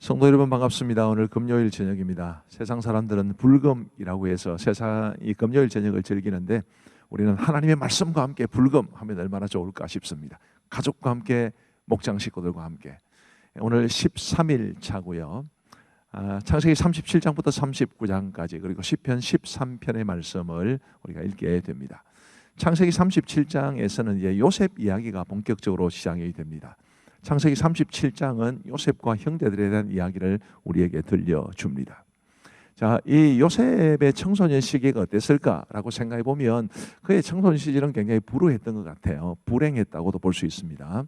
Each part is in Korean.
성도 여러분 반갑습니다. 오늘 금요일 저녁입니다. 세상 사람들은 불금이라고 해서 세상이 금요일 저녁을 즐기는데 우리는 하나님의 말씀과 함께 불금하면 얼마나 좋을까 싶습니다. 가족과 함께 목장 식구들과 함께 오늘 13일 차고요. 창세기 37장부터 39장까지 그리고 시편 13편의 말씀을 우리가 읽게 됩니다. 창세기 37장에서는 이제 요셉 이야기가 본격적으로 시작이 됩니다. 창세기 37장은 요셉과 형제들에 대한 이야기를 우리에게 들려줍니다. 자, 이 요셉의 청소년 시기가 어땠을까라고 생각해 보면 그의 청소년 시절은 굉장히 불우했던 것 같아요. 불행했다고도 볼 수 있습니다.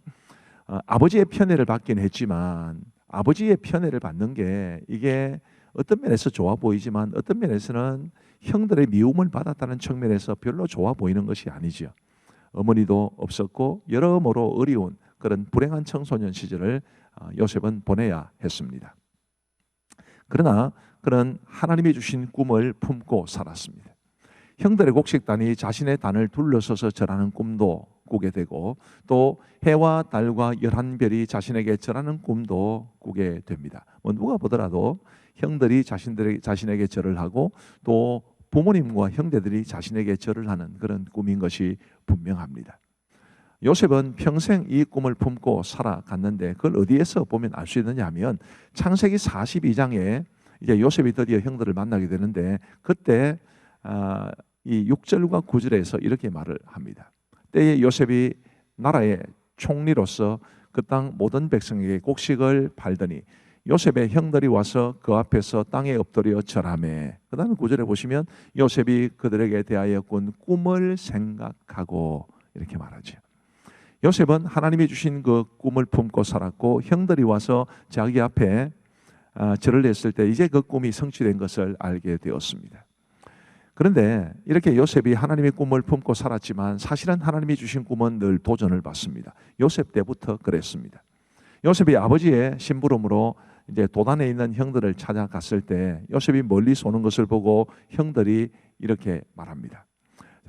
아버지의 편애를 받긴 했지만 아버지의 편애를 받는 게 이게 어떤 면에서 좋아 보이지만 어떤 면에서는 형들의 미움을 받았다는 측면에서 별로 좋아 보이는 것이 아니죠. 어머니도 없었고 여러모로 어려운 그런 불행한 청소년 시절을 요셉은 보내야 했습니다. 그러나 그는 하나님이 주신 꿈을 품고 살았습니다. 형들의 곡식단이 자신의 단을 둘러서서 절하는 꿈도 꾸게 되고 또 해와 달과 11별이 자신에게 절하는 꿈도 꾸게 됩니다. 누가 보더라도 형들이 자신에게 절을 하고 또 부모님과 형제들이 자신에게 절을 하는 그런 꿈인 것이 분명합니다. 요셉은 평생 이 꿈을 품고 살아갔는데 그걸 어디에서 보면 알 수 있느냐 하면 창세기 42장에 이제 요셉이 드디어 형들을 만나게 되는데 그때 이 6절과 9절에서 이렇게 말을 합니다. 때에 요셉이 나라의 총리로서 그 땅 모든 백성에게 곡식을 팔더니 요셉의 형들이 와서 그 앞에서 땅에 엎드려 절하매. 그 다음에 9절에 보시면 요셉이 그들에게 대하여 꾼 꿈을 생각하고 이렇게 말하죠. 요셉은 하나님이 주신 그 꿈을 품고 살았고 형들이 와서 자기 앞에 절을 했을 때 이제 그 꿈이 성취된 것을 알게 되었습니다. 그런데 이렇게 요셉이 하나님의 꿈을 품고 살았지만 사실은 하나님이 주신 꿈은 늘 도전을 받습니다. 요셉 때부터 그랬습니다. 요셉이 아버지의 심부름으로 이제 도단에 있는 형들을 찾아갔을 때 요셉이 멀리서 오는 것을 보고 형들이 이렇게 말합니다.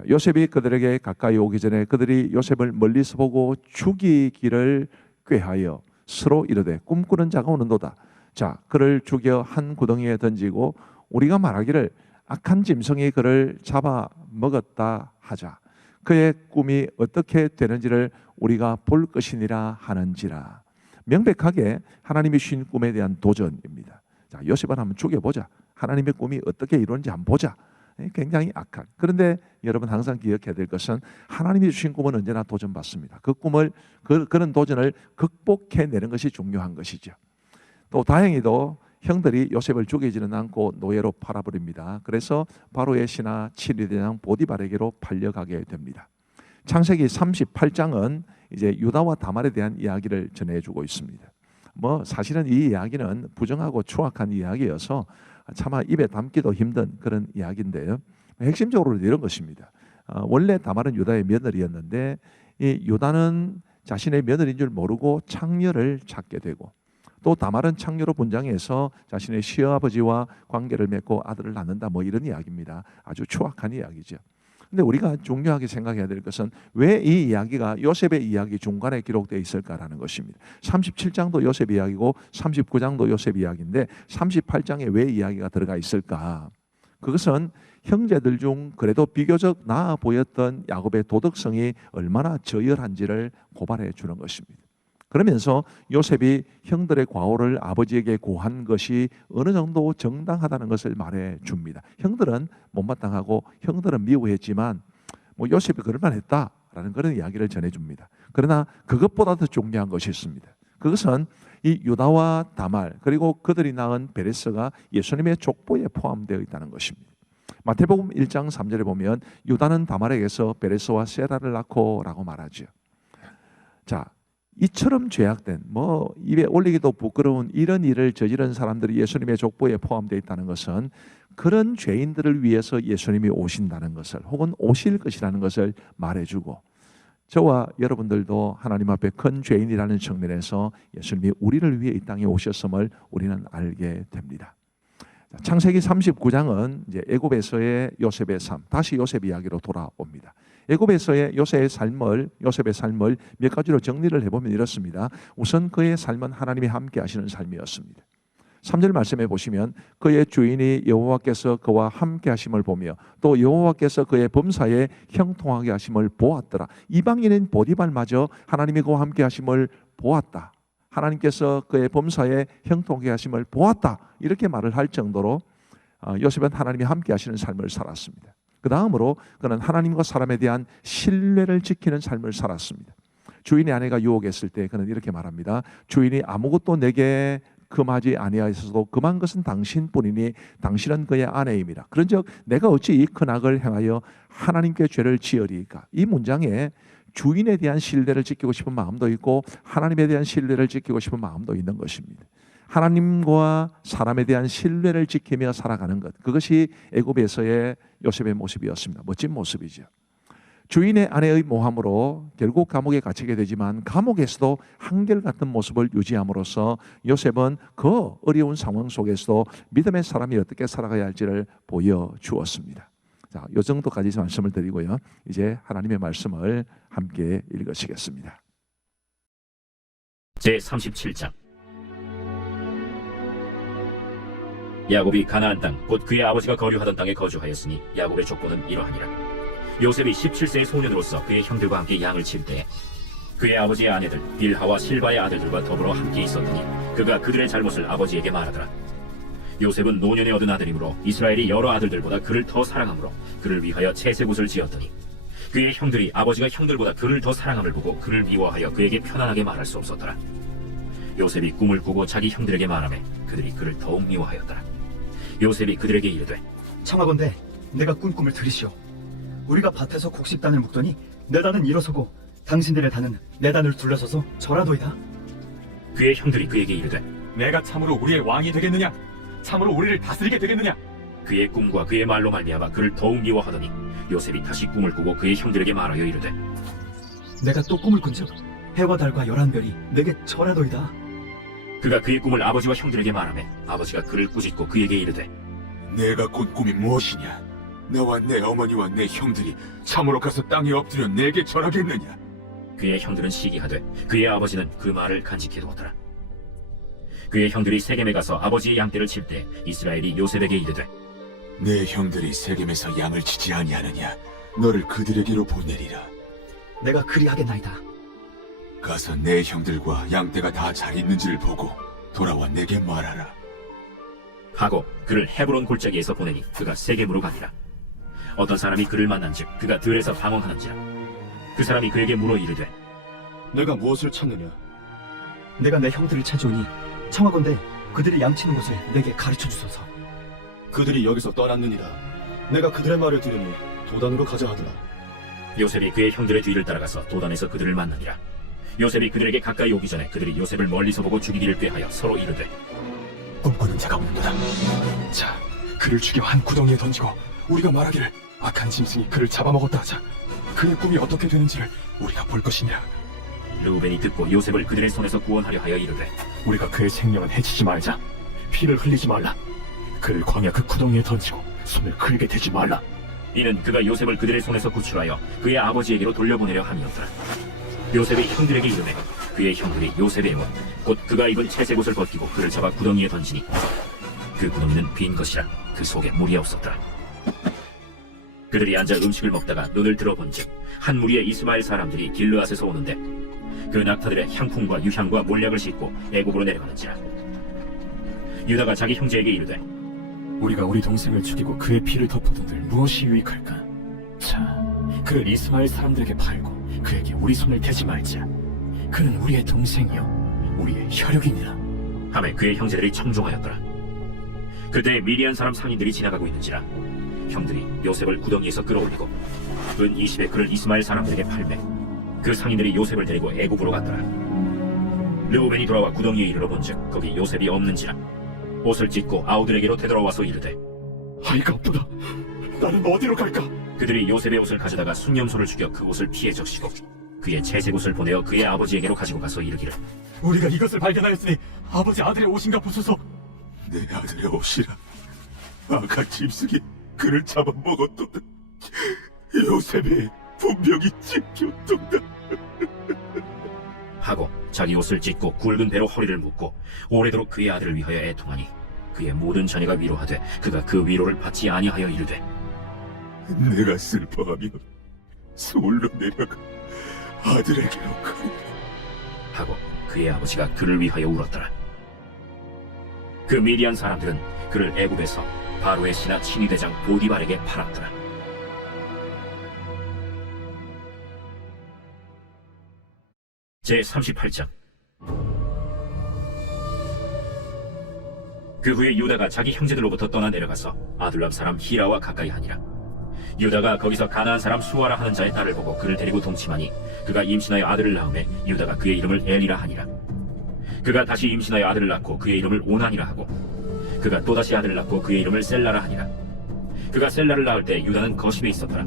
요셉이 그들에게 가까이 오기 전에 그들이 요셉을 멀리서 보고 죽이기를 꾀하여 서로 이르되 꿈꾸는 자가 오는도다. 자, 그를 죽여 한 구덩이에 던지고 우리가 말하기를 악한 짐승이 그를 잡아 먹었다 하자. 그의 꿈이 어떻게 되는지를 우리가 볼 것이니라 하는지라. 명백하게 하나님이 주신 꿈에 대한 도전입니다. 자, 요셉을 한번 죽여보자. 하나님의 꿈이 어떻게 이루어지는지 한번 보자. 굉장히 악한. 그런데 여러분 항상 기억해야 될 것은 하나님이 주신 꿈은 언제나 도전받습니다. 그 꿈을 그런 도전을 극복해내는 것이 중요한 것이죠. 또 다행히도 형들이 요셉을 죽이지는 않고 노예로 팔아버립니다. 그래서 바로의 신하 7위 대장 보디발에게로 팔려가게 됩니다. 창세기 38장은 이제 유다와 다말에 대한 이야기를 전해주고 있습니다. 사실은 이 이야기는 부정하고 추악한 이야기여서 차마 입에 담기도 힘든 그런 이야기인데요. 핵심적으로 이런 것입니다. 원래 다말은 유다의 며느리였는데 이 유다는 자신의 며느리인 줄 모르고 창녀를 찾게 되고 또 다말은 창녀로 분장해서 자신의 시아버지와 관계를 맺고 아들을 낳는다 이런 이야기입니다. 아주 추악한 이야기죠. 근데 우리가 중요하게 생각해야 될 것은 왜 이 이야기가 요셉의 이야기 중간에 기록되어 있을까라는 것입니다. 37장도 요셉 이야기고 39장도 요셉 이야기인데 38장에 왜 이야기가 들어가 있을까? 그것은 형제들 중 그래도 비교적 나아 보였던 야곱의 도덕성이 얼마나 저열한지를 고발해 주는 것입니다. 그러면서 요셉이 형들의 과오를 아버지에게 고한 것이 어느 정도 정당하다는 것을 말해 줍니다. 형들은 못마땅하고 형들은 미워했지만 요셉이 그럴만 했다라는 그런 이야기를 전해 줍니다. 그러나 그것보다 더 중요한 것이 있습니다. 그것은 이 유다와 다말 그리고 그들이 낳은 베레스가 예수님의 족보에 포함되어 있다는 것입니다. 마태복음 1장 3절에 보면 유다는 다말에게서 베레스와 세라를 낳고 라고 말하죠. 자, 이처럼 죄악된 입에 올리기도 부끄러운 이런 일을 저지른 사람들이 예수님의 족보에 포함되어 있다는 것은 그런 죄인들을 위해서 예수님이 오신다는 것을 혹은 오실 것이라는 것을 말해주고 저와 여러분들도 하나님 앞에 큰 죄인이라는 측면에서 예수님이 우리를 위해 이 땅에 오셨음을 우리는 알게 됩니다. 창세기 39장은 이제 애굽에서의 요셉의 삶, 다시 요셉 이야기로 돌아옵니다. 애굽에서의 요셉의 삶을 몇 가지로 정리를 해보면 이렇습니다. 우선 그의 삶은 하나님이 함께 하시는 삶이었습니다. 3절 말씀해 보시면 그의 주인이 여호와께서 그와 함께 하심을 보며 또 여호와께서 그의 범사에 형통하게 하심을 보았더라. 이방인인 보디발마저 하나님이 그와 함께 하심을 보았다. 하나님께서 그의 범사에 형통하게 하심을 보았다. 이렇게 말을 할 정도로 요셉은 하나님이 함께 하시는 삶을 살았습니다. 그 다음으로 그는 하나님과 사람에 대한 신뢰를 지키는 삶을 살았습니다. 주인의 아내가 유혹했을 때 그는 이렇게 말합니다. 주인이 아무것도 내게 금하지 아니하였어도 금한 것은 당신뿐이니 당신은 그의 아내임이라. 그런즉 내가 어찌 이 큰 악을 행하여 하나님께 죄를 지으리까. 이 문장에 주인에 대한 신뢰를 지키고 싶은 마음도 있고 하나님에 대한 신뢰를 지키고 싶은 마음도 있는 것입니다. 하나님과 사람에 대한 신뢰를 지키며 살아가는 것, 그것이 애굽에서의 요셉의 모습이었습니다. 멋진 모습이죠. 주인의 아내의 모함으로 결국 감옥에 갇히게 되지만 감옥에서도 한결같은 모습을 유지함으로써 요셉은 그 어려운 상황 속에서도 믿음의 사람이 어떻게 살아가야 할지를 보여주었습니다. 자, 이 정도까지 말씀을 드리고요. 이제 하나님의 말씀을 함께 읽으시겠습니다. 제37장. 야곱이 가나안 땅 곧 그의 아버지가 거류하던 땅에 거주하였으니 야곱의 족보는 이러하니라. 요셉이 17세의 소년으로서 그의 형들과 함께 양을 칠 때에 그의 아버지의 아내들 빌하와 실바의 아들들과 더불어 함께 있었더니 그가 그들의 잘못을 아버지에게 말하더라. 요셉은 노년에 얻은 아들이므로 이스라엘이 여러 아들들보다 그를 더 사랑하므로 그를 위하여 채색옷을 지었더니 그의 형들이 아버지가 형들보다 그를 더 사랑함을 보고 그를 미워하여 그에게 편안하게 말할 수 없었더라. 요셉이 꿈을 꾸고 자기 형들에게 말하매 그들이 그를 더욱 미워하였더라. 요셉이 그들에게 이르되 청하건대 내가 꾼 꿈을 들으시오. 우리가 밭에서 곡식단을 묶더니 내 단은 일어서고 당신들의 단은 내 단을 둘러서서 절하도이다. 그의 형들이 그에게 이르되 내가 참으로 우리의 왕이 되겠느냐? 참으로 우리를 다스리게 되겠느냐? 그의 꿈과 그의 말로 말미암아 그를 더욱 미워하더니 요셉이 다시 꿈을 꾸고 그의 형들에게 말하여 이르되 내가 또 꿈을 꾼즉 해와 달과 11별이 내게 절하도이다. 그가 그의 꿈을 아버지와 형들에게 말하매 아버지가 그를 꾸짖고 그에게 이르되 내가 꾼 꿈이 무엇이냐? 나와 내 어머니와 내 형들이 참으로 가서 땅에 엎드려 내게 절하겠느냐? 그의 형들은 시기하되 그의 아버지는 그 말을 간직해두었더라. 그의 형들이 세겜에 가서 아버지의 양떼를 칠 때 이스라엘이 요셉에게 이르되 내 형들이 세겜에서 양을 치지 아니하느냐? 너를 그들에게로 보내리라. 내가 그리 하겠나이다. 가서 내 형들과 양떼가 다 잘 있는지를 보고 돌아와 내게 말하라. 하고 그를 헤브론 골짜기에서 보내니 그가 세겜으로 가니라. 어떤 사람이 그를 만난즉 그가 들에서 방황하는지라. 그 사람이 그에게 물어 이르되 내가 무엇을 찾느냐? 내가 내 형들을 찾아오니 청하건대 그들이 양치는 곳을 내게 가르쳐 주소서. 그들이 여기서 떠났느니라. 내가 그들의 말을 들으니 도단으로 가자 하더라. 요셉이 그의 형들의 뒤를 따라가서 도단에서 그들을 만나니라. 요셉이 그들에게 가까이 오기 전에 그들이 요셉을 멀리서 보고 죽이기를 꾀하여 서로 이르되 꿈꾸는 자가 오는도다. 자, 그를 죽여 한 구덩이에 던지고 우리가 말하기를 악한 짐승이 그를 잡아먹었다 하자. 그의 꿈이 어떻게 되는지를 우리가 볼 것이냐. 르우벤이 듣고 요셉을 그들의 손에서 구원하려 하여 이르되 우리가 그의 생명은 해치지 말자. 피를 흘리지 말라. 그를 광야 그 구덩이에 던지고 손을 크게 대지 말라. 이는 그가 요셉을 그들의 손에서 구출하여 그의 아버지에게로 돌려보내려 함이었더라. 요셉의 형들에게 이르매 그의 형들이 요셉의 옷 곧 그가 입은 채색옷을 벗기고 그를 잡아 구덩이에 던지니 그 구덩이는 빈 것이라 그 속에 물이 없었더라. 그들이 앉아 음식을 먹다가 눈을 들어본즉 한 무리의 이스마엘 사람들이 길르앗에서 오는데 그 낙타들의 향품과 유향과 몰약을 싣고 애굽으로 내려가는지라. 유다가 자기 형제에게 이르되 우리가 우리 동생을 죽이고 그의 피를 덮어둔들 무엇이 유익할까? 자, 그를 이스마엘 사람들에게 팔고 그에게 우리 손을 대지 말자. 그는 우리의 동생이요 우리의 혈육이니라. 하매 그의 형제들이 청종하였더라. 그때 미디안 사람 상인들이 지나가고 있는지라 형들이 요셉을 구덩이에서 끌어올리고 은 20에 그를 이스마엘 사람들에게 팔매 그 상인들이 요셉을 데리고 애굽으로 갔더라. 르우벤이 돌아와 구덩이에 이르러 본즉 거기 요셉이 없는지라 옷을 찢고 아우들에게로 되돌아와서 이르되 아이가 없도다. 나는 어디로 갈까? 그들이 요셉의 옷을 가져다가 순념소를 죽여 그 옷을 피해 적시고 그의 채색옷을 보내어 그의 아버지에게로 가지고 가서 이르기를 우리가 이것을 발견하였으니 아버지 아들의 옷인가 보소서. 내 아들의 옷이라. 악한 짐승이 그를 잡아먹었도다. 요셉이 분명히 찢겼도다. 하고 자기 옷을 찢고 굵은 배로 허리를 묶고 오래도록 그의 아들을 위하여 애통하니 그의 모든 자녀가 위로하되 그가 그 위로를 받지 아니하여 이르되 내가 슬퍼하며 서울로 내려가 아들에게로 가리라. 하고 그의 아버지가 그를 위하여 울었더라. 그 미디안 사람들은 그를 애굽에서 바로의 신하 친위대장 보디발에게 팔았더라. 제38장. 그 후에 유다가 자기 형제들로부터 떠나 내려가서 아둘람 사람 히라와 가까이 하니라. 유다가 거기서 가나안 사람 수아라 하는 자의 딸을 보고 그를 데리고 동침하니 그가 임신하여 아들을 낳음에 유다가 그의 이름을 엘이라 하니라. 그가 다시 임신하여 아들을 낳고 그의 이름을 오난이라 하고 그가 또다시 아들을 낳고 그의 이름을 셀라라 하니라. 그가 셀라를 낳을 때 유다는 거십에 있었더라.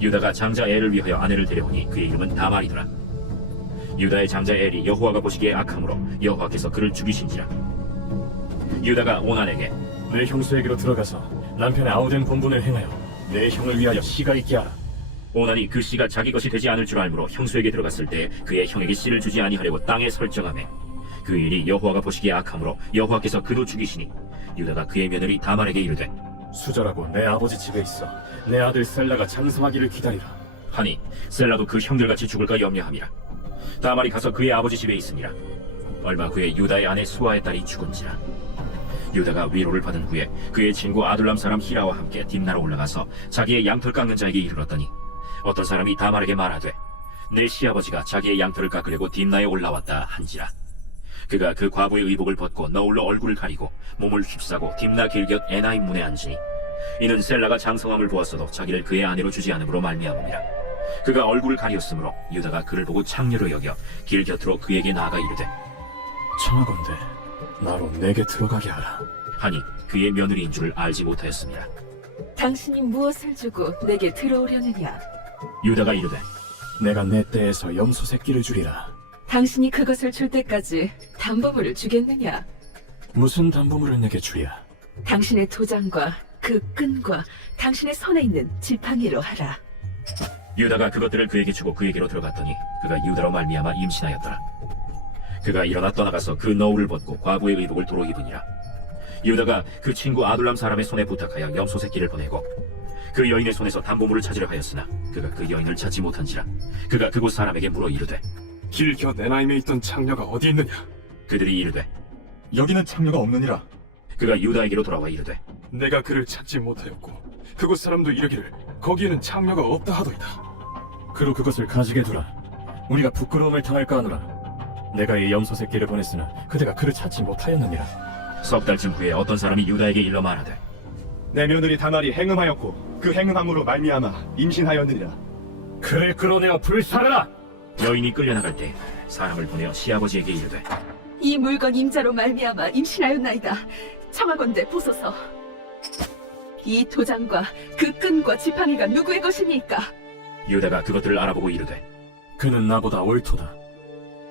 유다가 장자 엘을 위하여 아내를 데려오니 그의 이름은 다말이더라. 유다의 장자 엘이 여호와가 보시기에 악함으로 여호와께서 그를 죽이신지라. 유다가 오난에게 내 형수에게로 들어가서 남편의 아우된 본분을 행하여 내 형을 위하여 씨가 있게 하라. 오난이 그 씨가 자기 것이 되지 않을 줄 알므로 형수에게 들어갔을 때 그의 형에게 씨를 주지 아니하려고 땅에 설정하매 그 일이 여호와가 보시기에 악함으로 여호와께서 그도 죽이시니 유다가 그의 며느리 다말에게 이르되 수절하고 내 아버지 집에 있어 내 아들 셀라가 장성하기를 기다리라. 하니 셀라도 그 형들같이 죽을까 염려함이라. 다말이 가서 그의 아버지 집에 있으니라. 얼마 후에 유다의 아내 수아의 딸이 죽은지라. 유다가 위로를 받은 후에 그의 친구 아둘람 사람 히라와 함께 딥나로 올라가서 자기의 양털 깎는 자에게 이르렀더니 어떤 사람이 다말에게 말하되 내 시아버지가 자기의 양털을 깎으려고 딥나에 올라왔다 한지라. 그가 그 과부의 의복을 벗고 너울로 얼굴을 가리고 몸을 휩싸고 딥나 길곁 에나임 문에 앉으니 이는 셀라가 장성함을 보았어도 자기를 그의 아내로 주지 않음으로 말미암음이라. 그가 얼굴을 가리었으므로 유다가 그를 보고 창녀로 여겨 길 곁으로 그에게 나아가 이르되 청하건대 나로 내게 들어가게 하라. 하니 그의 며느리인 줄 알지 못하였습니다. 당신이 무엇을 주고 내게 들어오려느냐? 유다가 이르되 내가 내 떼에서 염소 새끼를 주리라. 당신이 그것을 줄 때까지 담보물을 주겠느냐? 무슨 담보물을 내게 주랴? 당신의 도장과 그 끈과 당신의 손에 있는 지팡이로 하라. 유다가 그것들을 그에게 주고 그에게로 들어갔더니 그가 유다로 말미암아 임신하였더라. 그가 일어나 떠나가서 그 너울을 벗고 과부의 의복을 도로 입으니라. 유다가 그 친구 아둘람 사람의 손에 부탁하여 염소 새끼를 보내고 그 여인의 손에서 담보물을 찾으려 하였으나 그가 그 여인을 찾지 못한지라. 그가 그곳 사람에게 물어 이르되 길 곁 에나임에 있던 창녀가 어디 있느냐? 그들이 이르되 여기는 창녀가 없느니라. 그가 유다에게로 돌아와 이르되 내가 그를 찾지 못하였고 그곳 사람도 이르기를 거기에는 창녀가 없다 하더이다. 그로 그것을 가지게 두라. 우리가 부끄러움을 당할까 하노라. 내가 이 염소 새끼를 보냈으나 그대가 그를 찾지 못하였느니라. 석 달쯤 후에 어떤 사람이 유다에게 일러 말하되 내 며느리 다말이 행음하였고 그 행음함으로 말미암아 임신하였느니라. 그를 끌어내어 불살하라. 여인이 끌려나갈 때 사람을 보내어 시아버지에게 이르되 이 물건 임자로 말미암아 임신하였나이다. 청하건대 보소서. 이 도장과 그 끈과 지팡이가 누구의 것입니까? 유다가 그것들을 알아보고 이르되 그는 나보다 옳도다.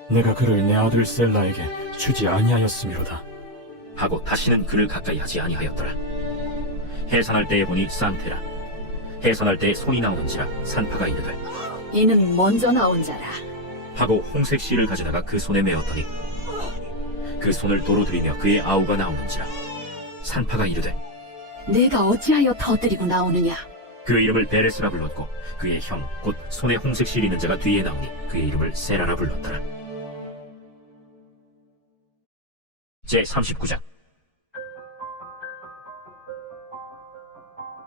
내가 그를 내 아들 셀라에게 주지 아니하였음이로다. 하고 다시는 그를 가까이 하지 아니하였더라. 해산할 때에 보니 산테라. 해산할 때에 손이 나오는지라 산파가 이르되 이는 먼저 나온 자라. 하고 홍색 실을 가져다가 그 손에 메었더니 그 손을 도로 들이며 그의 아우가 나오는지라. 산파가 이르되 내가 어찌하여 터뜨리고 나오느냐? 그 이름을 베레스라 불렀고 그의 형 곧 손에 홍색 실 있는 자가 뒤에 나오니 그의 이름을 세라라 불렀더라. 제39장.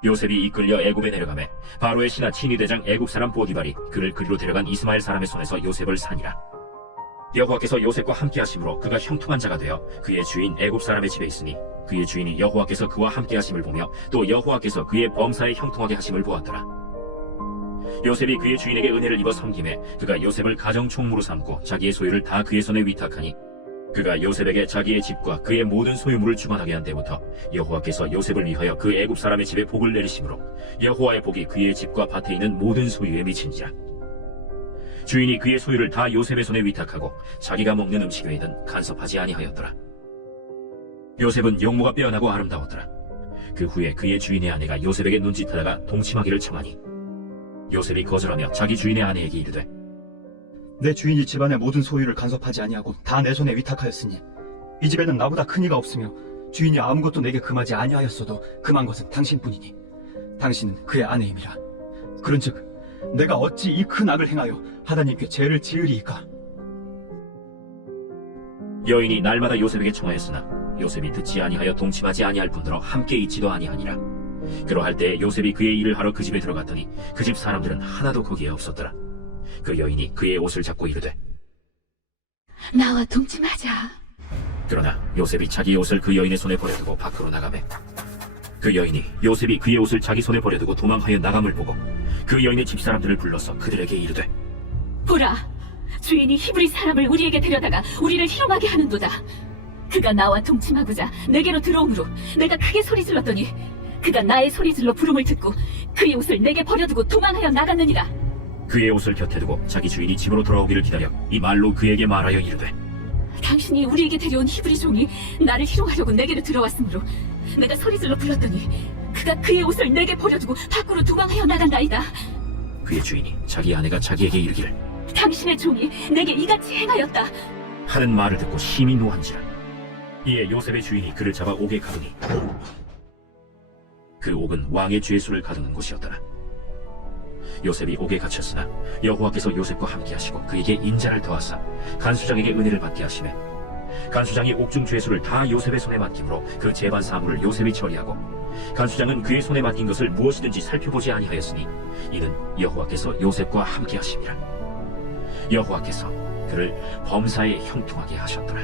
요셉이 이끌려 애굽에 내려가매 바로의 신하 친위대장 애굽 사람 보디발이 그를 그리로 데려간 이스마엘 사람의 손에서 요셉을 산이라. 여호와께서 요셉과 함께 하심으로 그가 형통한 자가 되어 그의 주인 애굽 사람의 집에 있으니 그의 주인이 여호와께서 그와 함께 하심을 보며 또 여호와께서 그의 범사에 형통하게 하심을 보았더라. 요셉이 그의 주인에게 은혜를 입어 섬김에 그가 요셉을 가정 총무로 삼고 자기의 소유를 다 그의 손에 위탁하니 그가 요셉에게 자기의 집과 그의 모든 소유물을 주관하게 한 때부터 여호와께서 요셉을 위하여 그 애굽 사람의 집에 복을 내리심으로 여호와의 복이 그의 집과 밭에 있는 모든 소유에 미친지라. 주인이 그의 소유를 다 요셉의 손에 위탁하고 자기가 먹는 음식 외에는 간섭하지 아니하였더라. 요셉은 용모가 빼어나고 아름다웠더라. 그 후에 그의 주인의 아내가 요셉에게 눈짓하다가 동침하기를 청하니 요셉이 거절하며 자기 주인의 아내에게 이르되 내 주인이 집안의 모든 소유를 간섭하지 아니하고 다 내 손에 위탁하였으니 이 집에는 나보다 큰 이가 없으며 주인이 아무것도 내게 금하지 아니하였어도 금한 것은 당신뿐이니 당신은 그의 아내임이라. 그런즉 내가 어찌 이 큰 악을 행하여 하나님께 죄를 지으리이까? 여인이 날마다 요셉에게 청하였으나 요셉이 듣지 아니하여 동침하지 아니할 뿐더러 함께 있지도 아니하니라. 그러할 때 요셉이 그의 일을 하러 그 집에 들어갔더니 그 집 사람들은 하나도 거기에 없었더라. 그 여인이 그의 옷을 잡고 이르되 나와 동침하자. 그러나 요셉이 자기 옷을 그 여인의 손에 버려두고 밖으로 나가매 그 여인이 요셉이 그의 옷을 자기 손에 버려두고 도망하여 나감을 보고 그 여인의 집사람들을 불러서 그들에게 이르되 보라, 주인이 히브리 사람을 우리에게 데려다가 우리를 희롱하게 하는도다. 그가 나와 동침하고자 내게로 들어오므로 내가 크게 소리 질렀더니 그가 나의 소리질러 부름을 듣고 그의 옷을 내게 버려두고 도망하여 나갔느니라. 그의 옷을 곁에 두고 자기 주인이 집으로 돌아오기를 기다려 이 말로 그에게 말하여 이르되 당신이 우리에게 데려온 히브리 종이 나를 희롱하려고 내게로 들어왔으므로 내가 소리질러 불렀더니 그가 그의 옷을 내게 버려두고 밖으로 도망하여 나간다이다. 그의 주인이 자기 아내가 자기에게 이르기를 당신의 종이 내게 이같이 행하였다 하는 말을 듣고 심히 노한지라. 이에 요셉의 주인이 그를 잡아 옥에 가두니 그 옥은 왕의 죄수를 가두는 곳이었더라. 요셉이 옥에 갇혔으나 여호와께서 요셉과 함께하시고 그에게 인자를 더하사 간수장에게 은혜를 받게 하시매 간수장이 옥중 죄수를 다 요셉의 손에 맡김으로 그 재반 사물을 요셉이 처리하고 간수장은 그의 손에 맡긴 것을 무엇이든지 살펴보지 아니하였으니 이는 여호와께서 요셉과 함께하심이라. 여호와께서 그를 범사에 형통하게 하셨더라.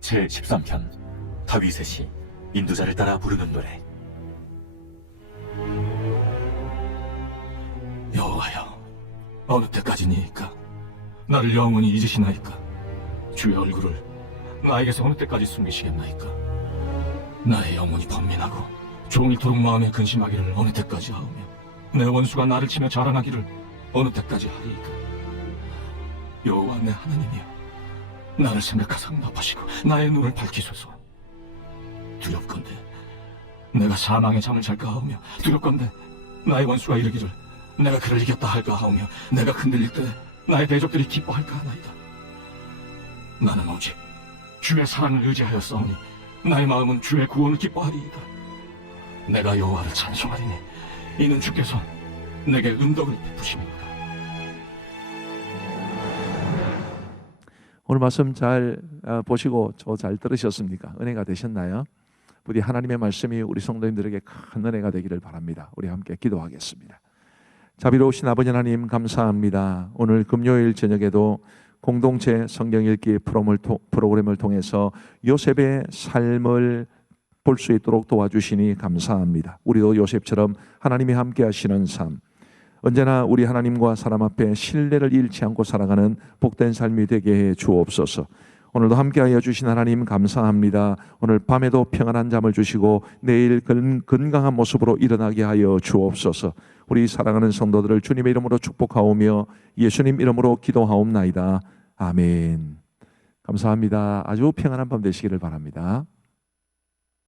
제 13편 다윗의 시 인도자를 따라 부르는 노래. 여호와여, 어느 때까지니이까? 나를 영원히 잊으시나이까? 주의 얼굴을 나에게서 어느 때까지 숨기시겠나이까? 나의 영혼이 번민하고 종일토록 마음에 근심하기를 어느 때까지 하오며 내 원수가 나를 치며 자랑하기를 어느 때까지 하리이까? 여호와 내 하나님이여, 나를 생각하사 응답하시고 나의 눈을 밝히소서. 두렵건대 내가 사망의 잠을 잘까 하오며 두렵건대 나의 원수가 이르기를 내가 그를 이겼다 할까 하오며 내가 흔들릴 때 나의 대적들이 기뻐할까 하나이다. 나는 오직 주의 사랑을 의지하였사오니 나의 마음은 주의 구원을 기뻐하리이다. 내가 여호와를 찬송하리니 이는 주께서 내게 은덕을 베푸심이로다. 오늘 말씀 잘 보시고 잘 들으셨습니까? 은혜가 되셨나요? 부디 하나님의 말씀이 우리 성도님들에게 큰 은혜가 되기를 바랍니다. 우리 함께 기도하겠습니다. 자비로우신 아버지 하나님 감사합니다. 오늘 금요일 저녁에도 공동체 성경 읽기 프로그램을 통해서 요셉의 삶을 볼 수 있도록 도와주시니 감사합니다. 우리도 요셉처럼 하나님이 함께 하시는 삶, 언제나 우리 하나님과 사람 앞에 신뢰를 잃지 않고 살아가는 복된 삶이 되게 해 주옵소서. 오늘도 함께하여 주신 하나님 감사합니다. 오늘 밤에도 평안한 잠을 주시고 내일 건강한 모습으로 일어나게 하여 주옵소서. 우리 사랑하는 성도들을 주님의 이름으로 축복하오며 예수님 이름으로 기도하옵나이다. 아멘. 감사합니다. 아주 평안한 밤 되시기를 바랍니다.